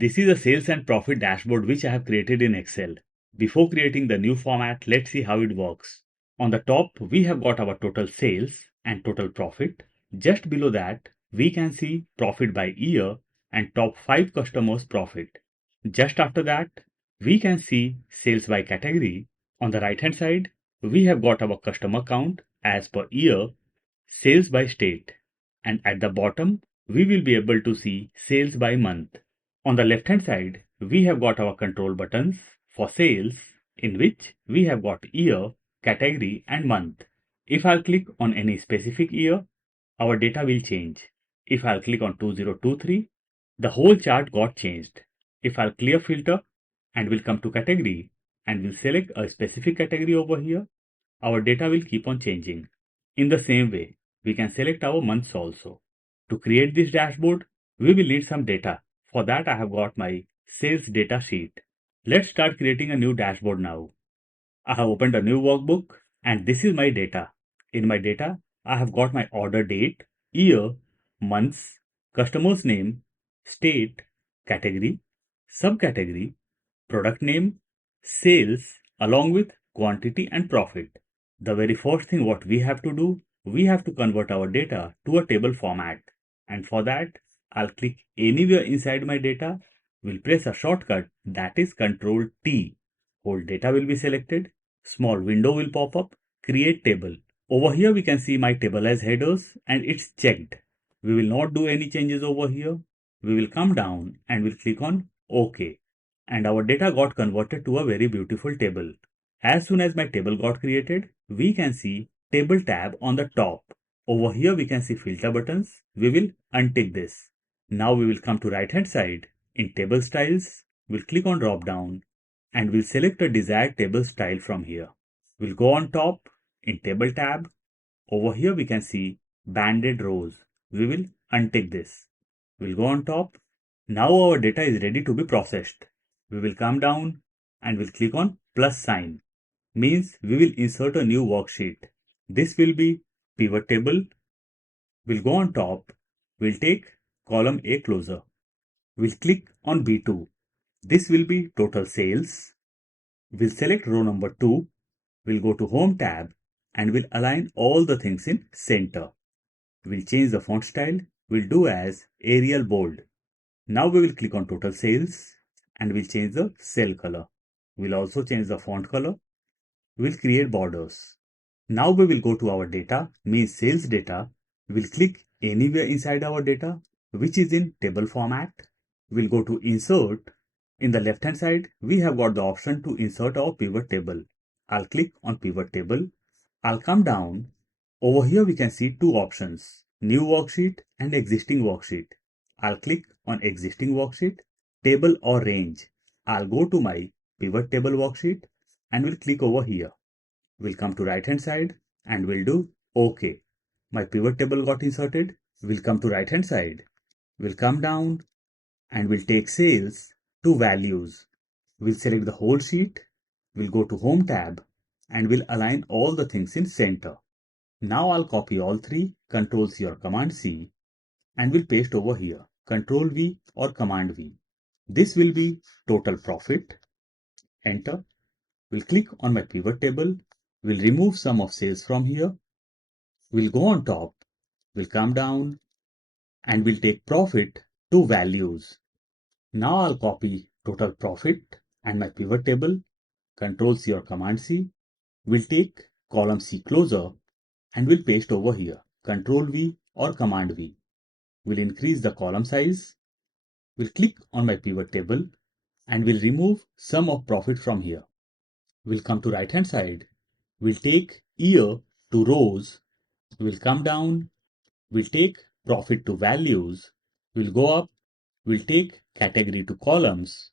This is a sales and profit dashboard which I have created in Excel. Before creating the new format, let's see how it works. On the top, we have got our total sales and total profit. Just below that, we can see profit by year and top 5 customers profit. Just after that, we can see sales by category. On the right hand side, we have got our customer count as per year, sales by state, and at the bottom, we will be able to see sales by month. On the left hand side, we have got our control buttons for sales, in which we have got year, category and month. If I'll click on any specific year, our data will change. If I'll click on 2023, the whole chart got changed. If I'll clear filter and will come to category and will select a specific category over here, our data will keep on changing. In the same way, we can select our months also. To create this dashboard, we will need some data. For that, I have got my sales data sheet. Let's start creating a new dashboard now. I have opened a new workbook and this is my data. In my data, I have got my order date, year, months, customer's name, state, category, subcategory, product name, sales, along with quantity and profit. The very first thing what we have to do, we have to convert our data to a table format. And for that, I'll click anywhere inside my data, will press a shortcut that is Ctrl T. Whole data will be selected, small window will pop up, create table. Over here we can see my table as headers and it's checked. We will not do any changes over here. We will come down and we'll click on OK. And our data got converted to a very beautiful table. As soon as my table got created, we can see table tab on the top. Over here we can see filter buttons. We will untick this. Now we will come to right hand side. In table styles, we'll click on drop down and we'll select a desired table style from here. We'll go on top in table tab. Over here we can see banded rows. We will untick this. We'll go on top. Now our data is ready to be processed. We will come down and we'll click on plus sign. Means we will insert a new worksheet. This will be pivot table. We'll go on top. We'll take column A closer. We'll click on B2. This will be total sales. We'll select row number 2. We'll go to home tab and we'll align all the things in center. We'll change the font style. We'll do as Arial bold. Now we will click on total sales and we'll change the cell color. We'll also change the font color. We'll create borders. Now we will go to our data, means sales data. We'll click anywhere inside our data, which is in table format. We'll go to insert. In the left hand side, we have got the option to insert our pivot table. I'll click on pivot table. I'll come down. Over here we can see two options, new worksheet and existing worksheet. I'll click on existing worksheet, table or range. I'll go to my pivot table worksheet and we'll click over here. We'll come to right hand side and we'll do OK. My pivot table got inserted. We'll come to right hand side. We'll come down and we'll take sales to values. We'll select the whole sheet. We'll go to home tab and we'll align all the things in center. Now I'll copy all three, Ctrl C or Command C, and we'll paste over here, Ctrl V or Command V. This will be total profit. Enter. We'll click on my pivot table. We'll remove sum of sales from here. We'll go on top. We'll come down and we'll take profit to values. Now I'll copy total profit and my pivot table, Ctrl C or Command C. We'll take column C closer and we'll paste over here, Ctrl V or Command V. We'll increase the column size. We'll click on my pivot table and we'll remove sum of profit from here. We'll come to right hand side. We'll take year to rows. We'll come down. We'll take profit to values. We'll go up. We'll take category to columns.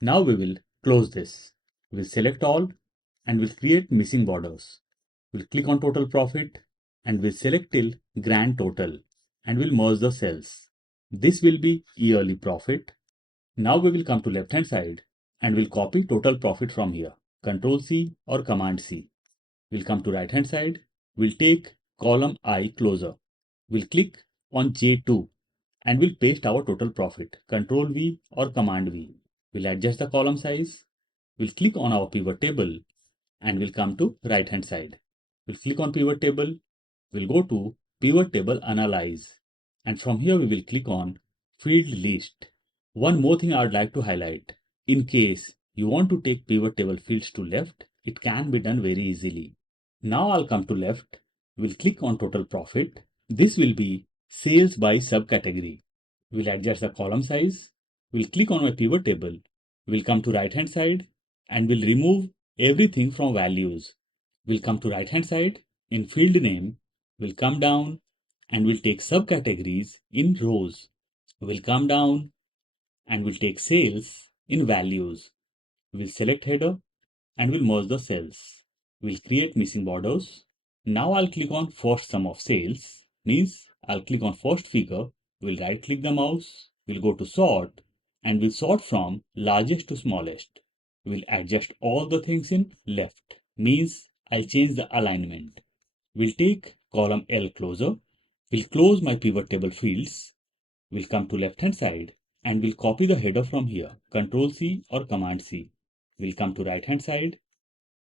Now we will close this. We'll select all and we'll create missing borders. We'll click on total profit and we'll select till grand total and we'll merge the cells. This will be yearly profit. Now we will come to left hand side and we'll copy total profit from here. Ctrl C or Command C. We'll come to right hand side. We'll take column I closer. We'll click on J2 and we'll paste our total profit. Control V or Command V. We'll adjust the column size. We'll click on our pivot table and we'll come to right hand side. We'll click on pivot table. We'll go to pivot table analyze. And from here we will click on field list. One more thing I would like to highlight. In case you want to take pivot table fields to left, it can be done very easily. Now I'll come to left. We'll click on total profit. This will be sales by subcategory. We'll adjust the column size. We'll click on my pivot table. We'll come to right hand side and we'll remove everything from values. We'll come to right hand side in field name. We'll come down and we'll take subcategories in rows. We'll come down and we'll take sales in values. We'll select header and we'll merge the cells. We'll create missing borders. Now I'll click on first sum of sales, means I'll click on first figure. We'll right click the mouse. We'll go to sort and we'll sort from largest to smallest. We'll adjust all the things in left, means I'll change the alignment. We'll take column L closer. We'll close my pivot table fields. We'll come to left hand side and we'll copy the header from here. Control C or Command C. We'll come to right hand side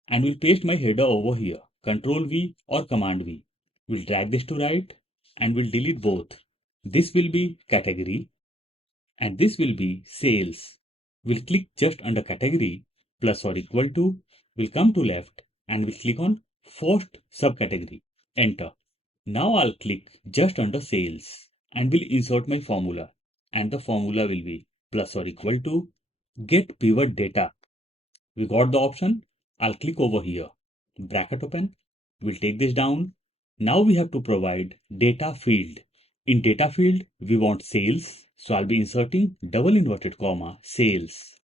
and we'll paste my header over here. Control V or Command V. We'll drag this to right and we'll delete both. This will be category and this will be sales. We'll click just under category plus or equal to. We'll come to left and we'll click on first subcategory. Enter. Now I'll click just under sales and will insert my formula, and the formula will be plus or equal to get pivot data. We got the option. I'll click over here, bracket open. We'll take this down. Now we have to provide data field. In data field, we want sales. So I'll be inserting double inverted comma sales,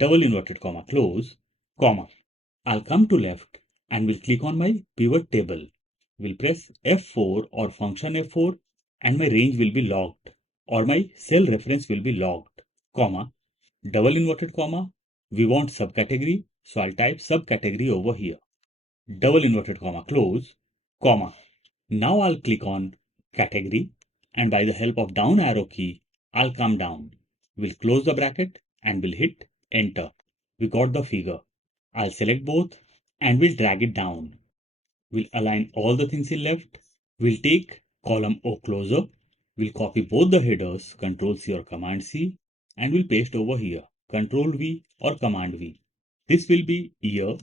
double inverted comma close, comma. I'll come to left and we'll click on my pivot table. We'll press F4 or function F4 and my range will be locked or my cell reference will be locked, comma, double inverted comma. We want subcategory, so I'll type subcategory over here. Double inverted comma close, comma. Now I'll click on category and by the help of down arrow key, I'll come down. We'll close the bracket and we'll hit enter. We got the figure. I'll select both and we'll drag it down. We'll align all the things in left. We'll take column O closer. We'll copy both the headers, Control C or Command C, and we'll paste over here, Control V or Command V. This will be year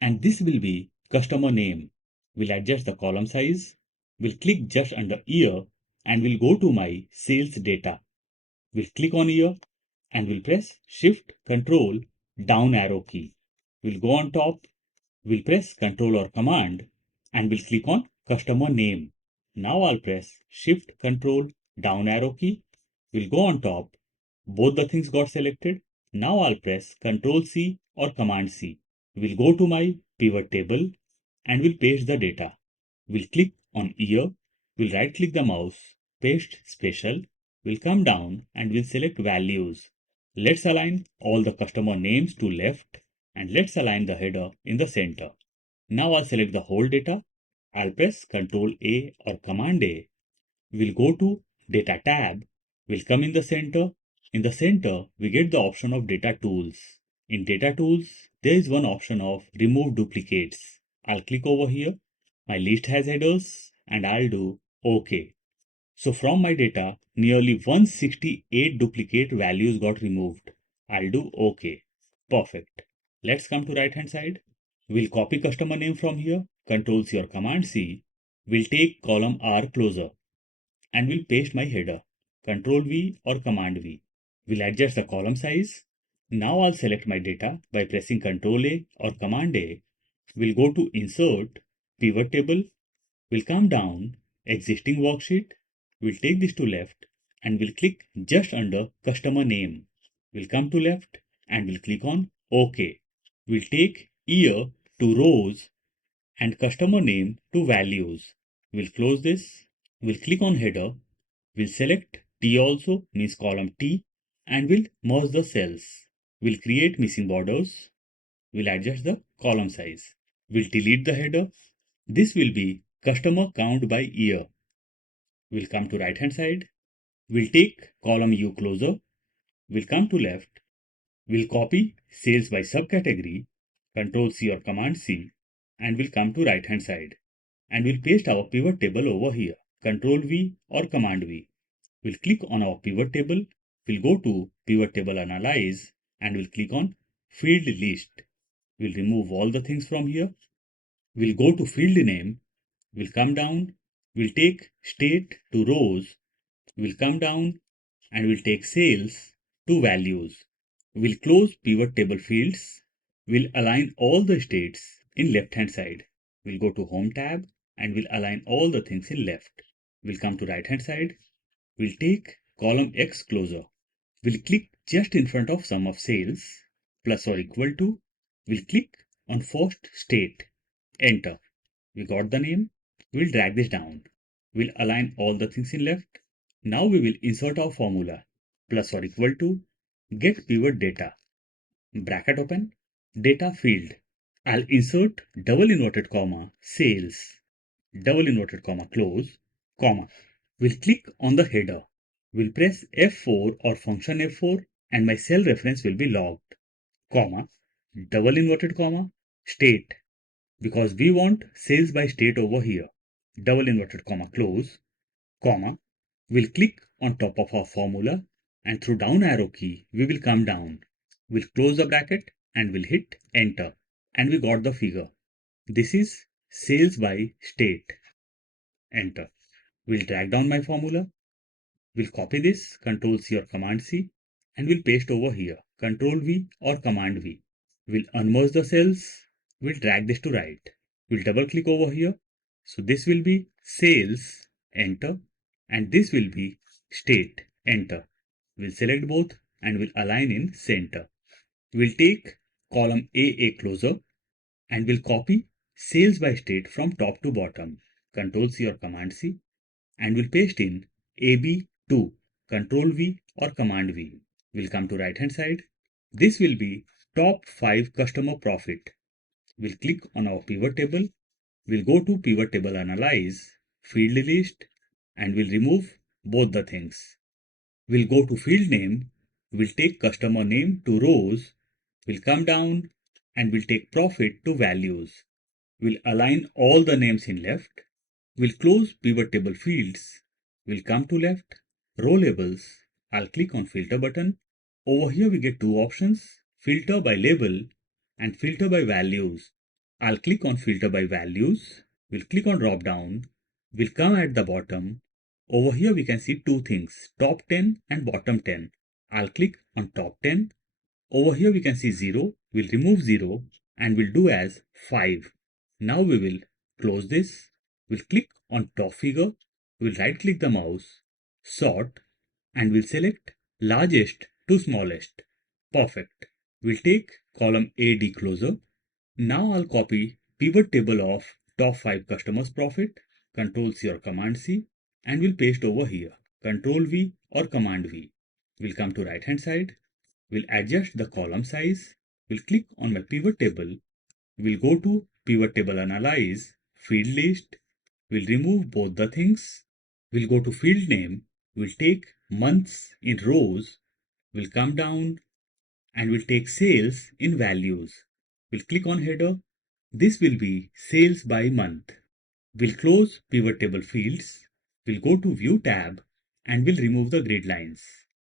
and this will be customer name. We'll adjust the column size. We'll click just under year and we'll go to my sales data. We'll click on year and we'll press Shift Control down arrow key. We'll go on top. We'll press Control or Command and we'll click on customer name. Now I'll press Shift Control down arrow key. We'll go on top. Both the things got selected. Now I'll press Control C or Command C. We'll go to my pivot table and we'll paste the data. We'll click on year. We'll right click the mouse, paste special. We'll come down and we'll select values. Let's align all the customer names to left and let's align the header in the center. Now I'll select the whole data. I'll press Ctrl A or Command A. We'll go to Data tab. We'll come in the center. In the center, we get the option of Data Tools. In Data Tools, there is one option of Remove Duplicates. I'll click over here. My list has headers and I'll do OK. So from my data, nearly 168 duplicate values got removed. I'll do OK. Perfect. Let's come to right hand side. We'll copy customer name from here, Control C or Command C. We'll take column R closer and we'll paste my header, Control V or Command V. We'll adjust the column size. Now I'll select my data by pressing Control A or Command A. We'll go to Insert, Pivot Table. We'll come down, Existing Worksheet. We'll take this to left and we'll click just under customer name. We'll come to left and we'll click on OK. We'll take year to rows and customer name to values. We'll close this. We'll click on header. We'll select T also, means column T, and we'll merge the cells. We'll create missing borders. We'll adjust the column size. We'll delete the header. This will be customer count by year. We'll come to right hand side. We'll take column U closer. We'll come to left. We'll copy sales by subcategory, Control C or Command C, and we'll come to right hand side. And we'll paste our pivot table over here, Control V or Command V. We'll click on our pivot table. We'll go to Pivot Table Analyze and we'll click on Field List. We'll remove all the things from here. We'll go to field name. We'll come down. We'll take state to rows. We'll come down and we'll take sales to values. We'll close pivot table fields. We'll align all the states in left hand side. We'll go to home tab and we'll align all the things in left. We'll come to right hand side. We'll take column X closer. We'll click just in front of sum of sales plus or equal to. We'll click on first state. Enter. We got the name. We'll drag this down. We'll align all the things in left. Now we will insert our formula plus or equal to get pivot data. Bracket open. Data field. I'll insert double inverted comma sales. Double inverted comma close. Comma. We'll click on the header. We'll press F4 or function F4 and my cell reference will be logged. Comma. Double inverted comma state. Because we want sales by state over here. Double inverted comma close, comma. We'll click on top of our formula and through down arrow key, we will come down. We'll close the bracket and we'll hit enter. And we got the figure. This is sales by state. Enter. We'll drag down my formula. We'll copy this, Control C or Command C, and we'll paste over here, Control V or Command V. We'll unmerge the cells. We'll drag this to right. We'll double click over here. So this will be sales, enter, and this will be state, enter. We'll select both and we'll align in center. We'll take column AA closer and we'll copy sales by state from top to bottom, Control C or Command C, and we'll paste in AB2, Control V or Command V. We'll come to right hand side. This will be top 5 customer profit. We'll click on our pivot table. We'll go to pivot table analyze, field list, and we'll remove both the things. We'll go to field name. We'll take customer name to rows. We'll come down and we'll take profit to values. We'll align all the names in left. We'll close pivot table fields. We'll come to left, row labels. I'll click on filter button. Over here we get two options, filter by label and filter by values. I'll click on filter by values. We'll click on drop down. We'll come at the bottom. Over here we can see two things, top 10 and bottom 10. I'll click on top 10. Over here we can see 0. We'll remove 0 and we'll do as 5. Now we will close this. We'll click on top figure. We'll right click the mouse, sort, and we'll select largest to smallest. Perfect. We'll take column AD closer. Now I'll copy pivot table of top 5 customers profit, Control C or Command C, and we'll paste over here, Control V or Command V. We'll come to right hand side. We'll adjust the column size. We'll click on my pivot table. We'll go to pivot table analyze, field list. We'll remove both the things. We'll go to field name. We'll take months in rows. We'll come down and we'll take sales in values. We'll click on header. This will be sales by month. We'll close pivot table fields. We'll go to view tab and we'll remove the grid lines.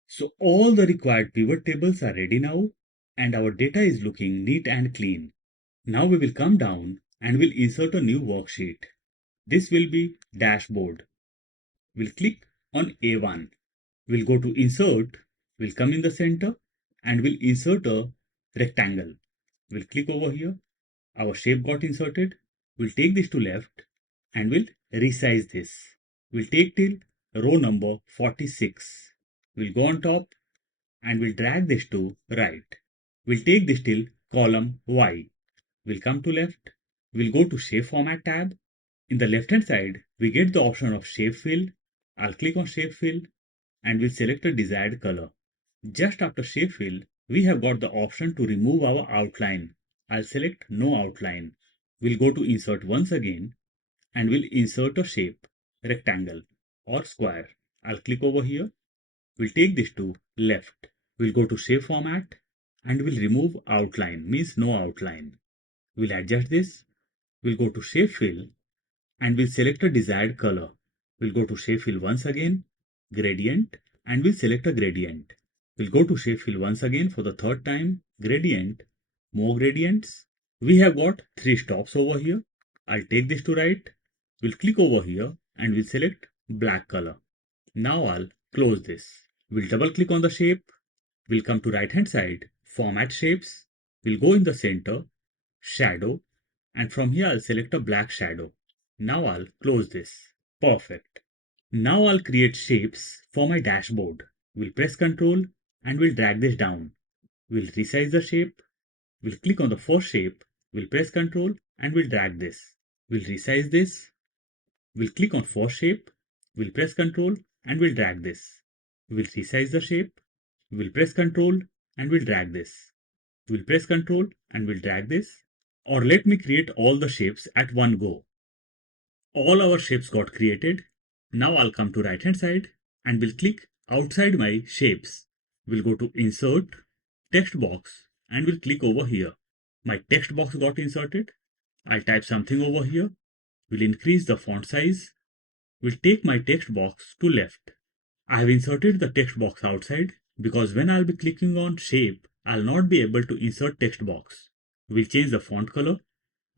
So all the required pivot tables are ready now and our data is looking neat and clean. Now we will come down and we'll insert a new worksheet. This will be dashboard. We'll click on A1. We'll go to insert. We'll come in the center and we'll insert a rectangle. We'll click over here. Our shape got inserted. We'll take this to left and we'll resize this. We'll take till row number 46. We'll go on top and we'll drag this to right. We'll take this till column Y. We'll come to left. We'll go to shape format tab. In the left hand side, we get the option of shape fill. I'll click on shape fill and we'll select a desired color. Just after shape fill, we have got the option to remove our outline. I'll select no outline. We'll go to insert once again and we'll insert a shape, rectangle or square. I'll click over here We'll take this to left. We'll go to shape format and we'll remove outline, means no outline. We'll adjust this. We'll go to shape fill and we'll select a desired color. We'll go to shape fill once again, gradient, and we'll select a gradient. We'll go to shape fill once again for the third time, gradient, more gradients. We have got 3 stops over here. I'll take this to right. We'll click over here and we'll select black color. Now I'll close this. We'll double click on the shape. We'll come to right hand side, format shapes. We'll go in the center, shadow, and from here I'll select a black shadow. Now I'll close this. Perfect. Now I'll create shapes for my dashboard. We'll press Ctrl and we'll drag this down. We'll resize the shape. We'll click on the first shape. We'll press Ctrl and we'll drag this. We'll resize this. We'll click on first shape. We'll press Ctrl and we'll drag this. We'll resize the shape. We'll press Ctrl and we'll drag this. We'll press Ctrl and we'll drag this. Or let me create all the shapes at one go. All our shapes got created. Now I'll come to right hand side and we'll click outside my shapes. We'll go to insert, text box, and we'll click over here. My text box got inserted. I'll type something over here. We'll increase the font size. We'll take my text box to left. I have inserted the text box outside because when I'll be clicking on shape, I'll not be able to insert text box. We'll change the font color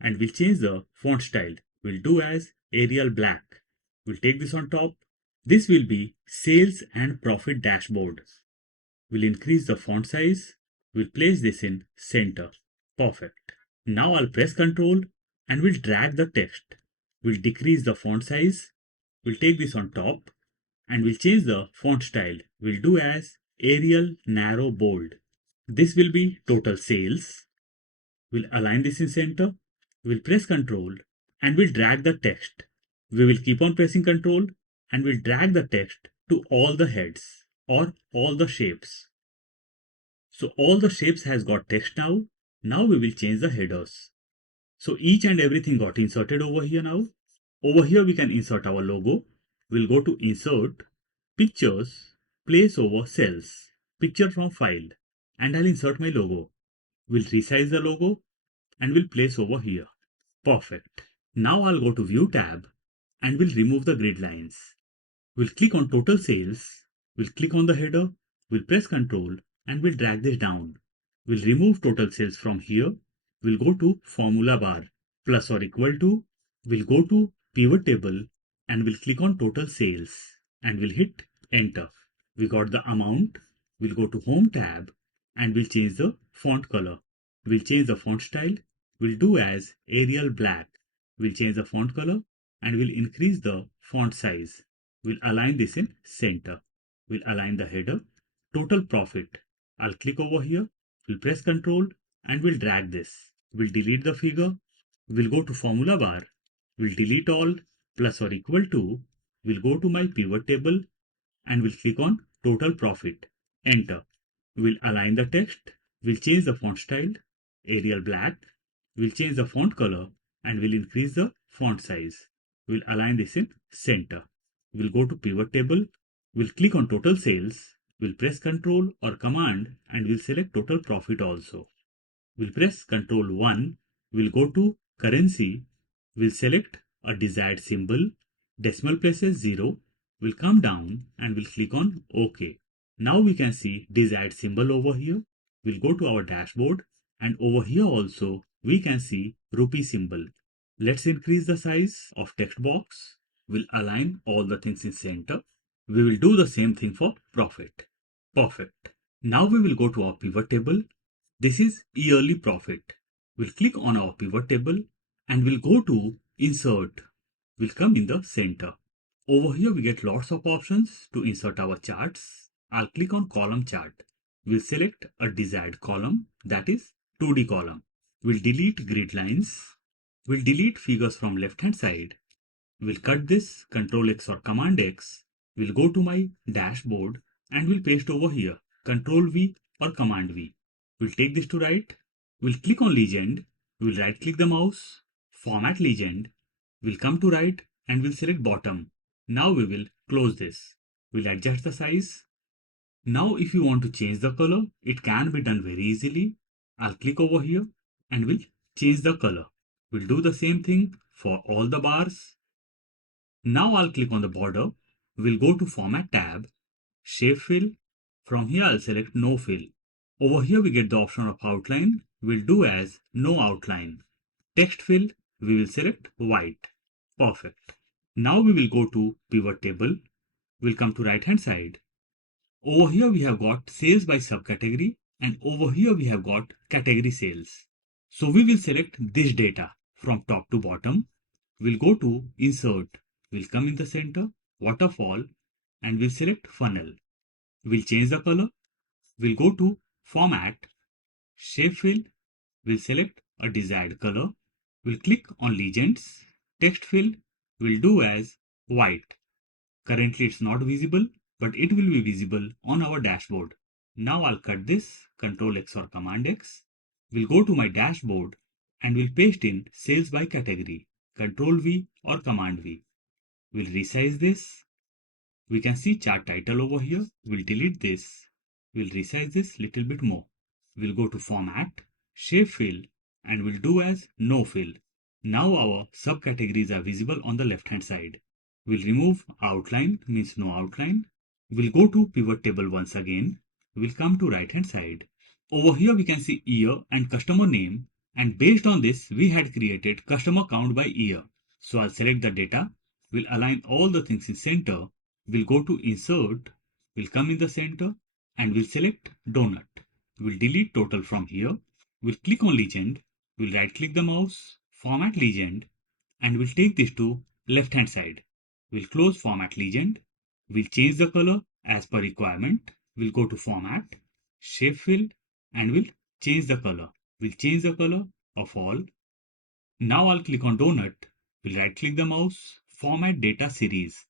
and we'll change the font style. We'll do as Arial Black. We'll take this on top. This will be sales and profit dashboard. We'll increase the font size. We'll place this in center. Perfect. Now I'll press Ctrl and we'll drag the text. We'll decrease the font size. We'll take this on top and we'll change the font style. We'll do as Arial Narrow Bold. This will be total sales. We'll align this in center. We'll press Ctrl and we'll drag the text. We will keep on pressing Ctrl and we'll drag the text to all the heads or all the shapes. So all the shapes has got text now. Now we will change the headers. So each and everything got inserted over here now. Over here we can insert our logo. We'll go to insert, pictures, place over cells, picture from file, and I'll insert my logo. We'll resize the logo and we'll place over here. Perfect. Now I'll go to View tab and we'll remove the grid lines. We'll click on Total Sales. We'll click on the header. We'll press Ctrl and we'll drag this down. We'll remove Total Sales from here. We'll go to Formula Bar, plus or equal to. We'll go to Pivot Table and we'll click on Total Sales and we'll hit Enter. We got the amount. We'll go to Home tab and we'll change the font color. We'll change the font style. We'll do as Arial Black. We'll change the font color and we'll increase the font size. We'll align this in center. We'll align the header. Total profit. I'll click over here. We'll press Ctrl and we'll drag this. We'll delete the figure. We'll go to Formula Bar. We'll delete all, plus or equal to. We'll go to my pivot table and we'll click on Total Profit. Enter. We'll align the text. We'll change the font style, Arial Black. We'll change the font color and we'll increase the font size. We'll align this in center. We'll go to Pivot Table. We'll click on Total Sales. We'll press Ctrl or Command and we'll select Total Profit also. We'll press Ctrl 1. We'll go to Currency. We'll select a desired symbol. Decimal places 0. We'll come down and we'll click on OK. Now we can see desired symbol over here. We'll go to our dashboard and over here also we can see rupee symbol. Let's increase the size of text box. We'll align all the things in center. We will do the same thing for profit. Perfect. Now we will go to our pivot table. This is yearly profit. We'll click on our pivot table and we'll go to insert. We'll come in the center. Over here we get lots of options to insert our charts. I'll click on column chart. We'll select a desired column, that is 2D column. We'll delete grid lines. We'll delete figures from left hand side. We'll cut this, Ctrl X or Command X. We'll go to my dashboard and we'll paste over here, Ctrl V or Command V. We'll take this to right. We'll click on legend. We'll right click the mouse, format legend. We'll come to right and we'll select bottom. Now we will close this. We'll adjust the size. Now if you want to change the color, it can be done very easily. I'll click over here and we'll change the color. We'll do the same thing for all the bars. Now I'll click on the border. We'll go to Format tab, Shape Fill. From here I'll select No Fill. Over here we get the option of outline. We'll do as no outline. Text fill, we will select white. Perfect. Now we will go to pivot table. We'll come to right hand side. Over here we have got sales by subcategory and over here we have got category sales. So we will select this data from top to bottom. We'll go to insert. We'll come in the center, waterfall, and we'll select funnel. We'll change the color. We'll go to format, shape fill. We'll select a desired color. We'll click on legends. Text fill will do as white. Currently it's not visible, but it will be visible on our dashboard. Now I'll cut this, Ctrl X or Command X. We'll go to my dashboard and we'll paste in sales by category. Ctrl V or Command V. We'll resize this. We can see chart title over here. We'll delete this. We'll resize this little bit more. We'll go to format, shape fill, and we'll do as no fill. Now our subcategories are visible on the left hand side. We'll remove outline, means no outline. We'll go to pivot table once again. We'll come to right hand side. Over here we can see year and customer name, and based on this we had created customer count by year. So I'll select the data. We'll align all the things in center. We'll go to insert. We'll come in the center and we'll select donut. We'll delete total from here. We'll click on legend. We'll right click the mouse, format legend, and we'll take this to left hand side. We'll close format legend. We'll change the color as per requirement. We'll go to format, shape fill, and we'll change the color. We'll change the color of all. Now I'll click on donut. We'll right click the mouse, format data series.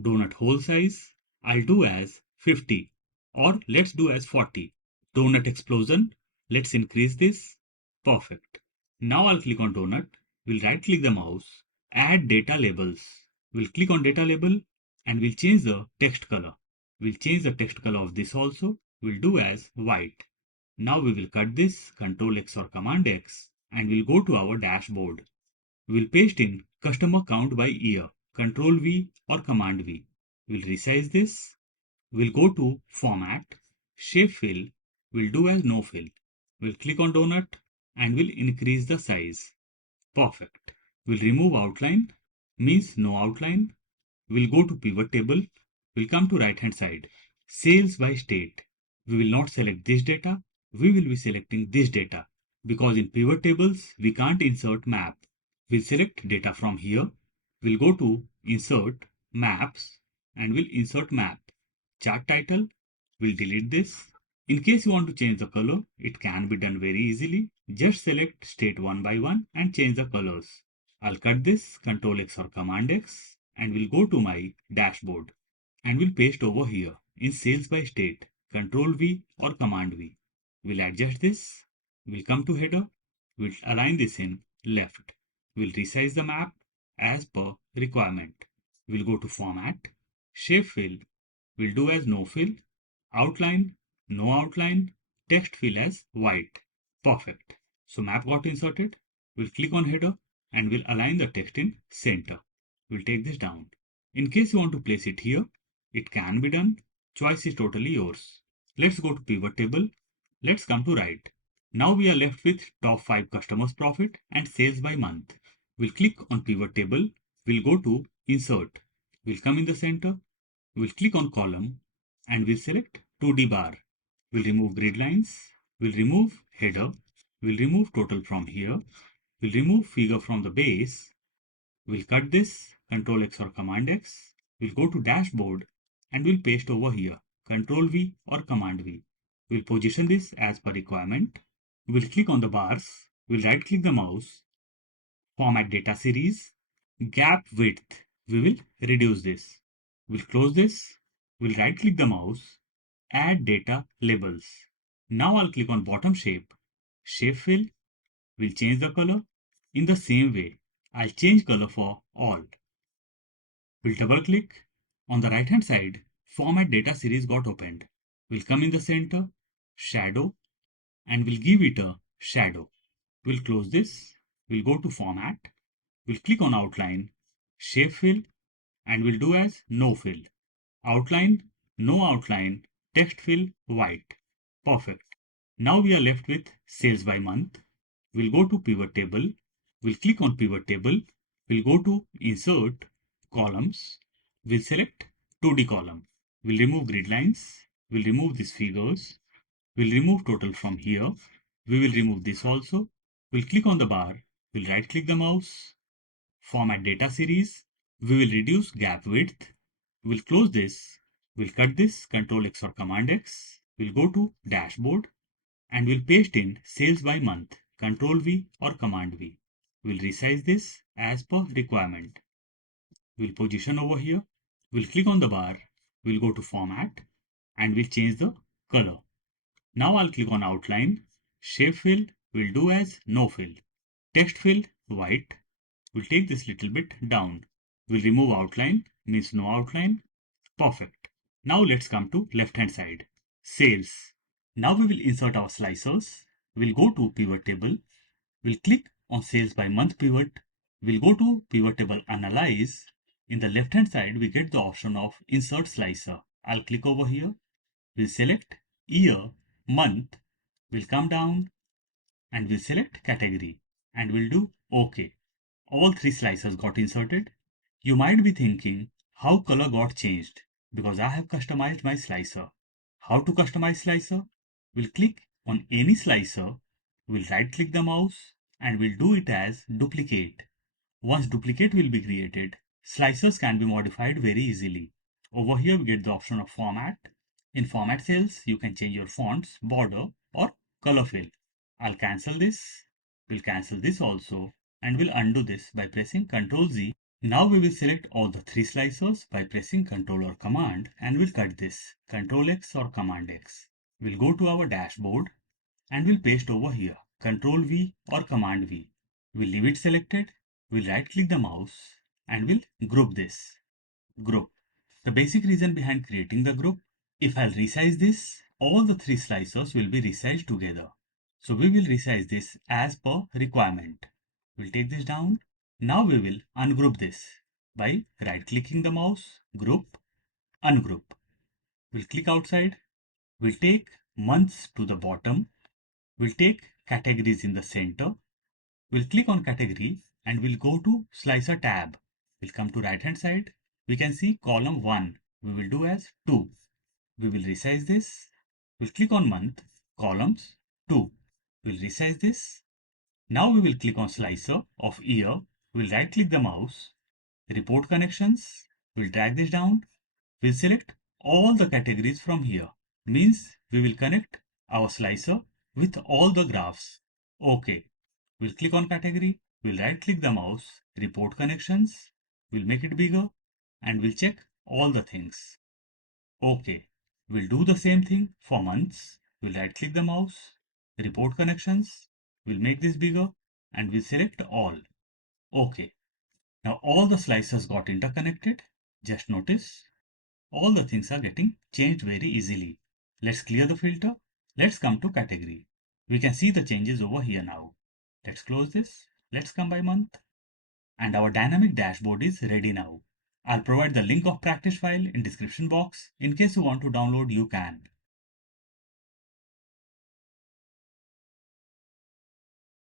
Donut hole size, I'll do as 50 or let's do as 40. Donut explosion, let's increase this. Perfect. Now I'll click on donut. We'll right click the mouse, add data labels. We'll click on data label and we'll change the text color. We'll change the text color of this also. We'll do as white. Now we will cut this, Ctrl X or Command X, and we'll go to our dashboard. We'll paste in customer count by year, Ctrl V or Command V. We'll resize this. We'll go to format, shape fill. We'll do as no fill. We'll click on donut and we'll increase the size. Perfect. We'll remove outline, means no outline. We'll go to pivot table. We'll come to right hand side. Sales by state. We will not select this data. We will be selecting this data because in pivot tables we can't insert map. We'll select data from here. We'll go to insert maps and we'll insert map. Chart title. We'll delete this. In case you want to change the color, it can be done very easily. Just select state one by one and change the colors. I'll cut this, Ctrl X or Command X, and we'll go to my dashboard and we'll paste over here in sales by state, Ctrl V or Command V. We'll adjust this. We'll come to header. We'll align this in left. We'll resize the map as per requirement. We'll go to format, shape fill. We'll do as no fill, outline, no outline, text fill as white. Perfect. So map got inserted. We'll click on header and we'll align the text in center. We'll take this down. In case you want to place it here, it can be done. Choice is totally yours. Let's go to pivot table. Let's come to right. Now we are left with top 5 customers profit and sales by month. We'll click on pivot table. We'll go to insert. We'll come in the center. We'll click on column and we'll select 2D bar. We'll remove grid lines. We'll remove header. We'll remove total from here. We'll remove figure from the base. We'll cut this, Ctrl X or Command X. We'll go to dashboard and we'll paste over here, Ctrl V or Command V. We'll position this as per requirement. We'll click on the bars. We'll right click the mouse, format data series, gap width. We will reduce this. We'll close this. We'll right click the mouse, add data labels. Now I'll click on bottom shape, shape fill. We'll change the color. In the same way, I'll change color for all. We'll double click. On the right hand side, format data series got opened. We'll come in the center, shadow, and we'll give it a shadow. We'll close this. We'll go to format. We'll click on outline, shape fill, and we'll do as no fill. Outline, no outline, text fill, white. Perfect. Now we are left with sales by month. We'll go to pivot table. We'll click on pivot table. We'll go to insert columns. We'll select 2D column. We'll remove grid lines. We'll remove these figures. We'll remove total from here. We will remove this also. We'll click on the bar. We'll right click the mouse. Format data series. We will reduce gap width. We'll close this. We'll cut this, Control X or Command X. We'll go to dashboard and we'll paste in sales by month, Control V or Command V. We'll resize this as per requirement. We'll position over here. We'll click on the bar. We'll go to format and we'll change the color. Now I'll click on outline. Shape fill will do as no fill. Text fill white. We'll take this little bit down. We'll remove outline, means no outline. Perfect. Now let's come to left hand side. Sales. Now we will insert our slicers. We'll go to pivot table. We'll click on sales by month pivot. We'll go to pivot table analyze. In the left hand side, we get the option of insert slicer. I'll click over here. We'll select year, month. We'll come down and we'll select category and we'll do OK. All three slicers got inserted. You might be thinking how color got changed because I have customized my slicer. How to customize slicer? We'll click on any slicer, we'll right click the mouse and we'll do it as duplicate. Once duplicate will be created, slicers can be modified very easily. Over here we get the option of format. In format cells, you can change your fonts, border or color fill. I'll cancel this. We'll cancel this also and we'll undo this by pressing Ctrl Z. Now we will select all the three slicers by pressing Ctrl or Command and we'll cut this, Ctrl X or Command X. We'll go to our dashboard and we'll paste over here, Ctrl V or Command V. We'll leave it selected, we'll right click the mouse and we'll group this. Group. The basic reason behind creating the group, if I'll resize this, all the three slicers will be resized together. So we will resize this as per requirement. We'll take this down. Now we will ungroup this by right clicking the mouse, group, ungroup. We'll click outside. We'll take months to the bottom. We'll take categories in the center. We'll click on category and we'll go to slicer tab. We'll come to right hand side. We can see column 1. We will do as 2. We will resize this. We'll click on month, columns 2. We'll resize this. Now we will click on slicer of year. We'll right click the mouse, report connections. We'll drag this down. We'll select all the categories from here. Means we will connect our slicer with all the graphs. OK. We'll click on category. We'll right click the mouse, report connections. We'll make it bigger and we'll check all the things. OK. We'll do the same thing for months. We'll right click the mouse, report connections. We'll make this bigger and we'll select all. OK. Now all the slicers got interconnected. Just notice all the things are getting changed very easily. Let's clear the filter. Let's come to category. We can see the changes over here now. Let's close this. Let's come by month. And our dynamic dashboard is ready now. I'll provide the link of practice file in description box. In case you want to download, you can.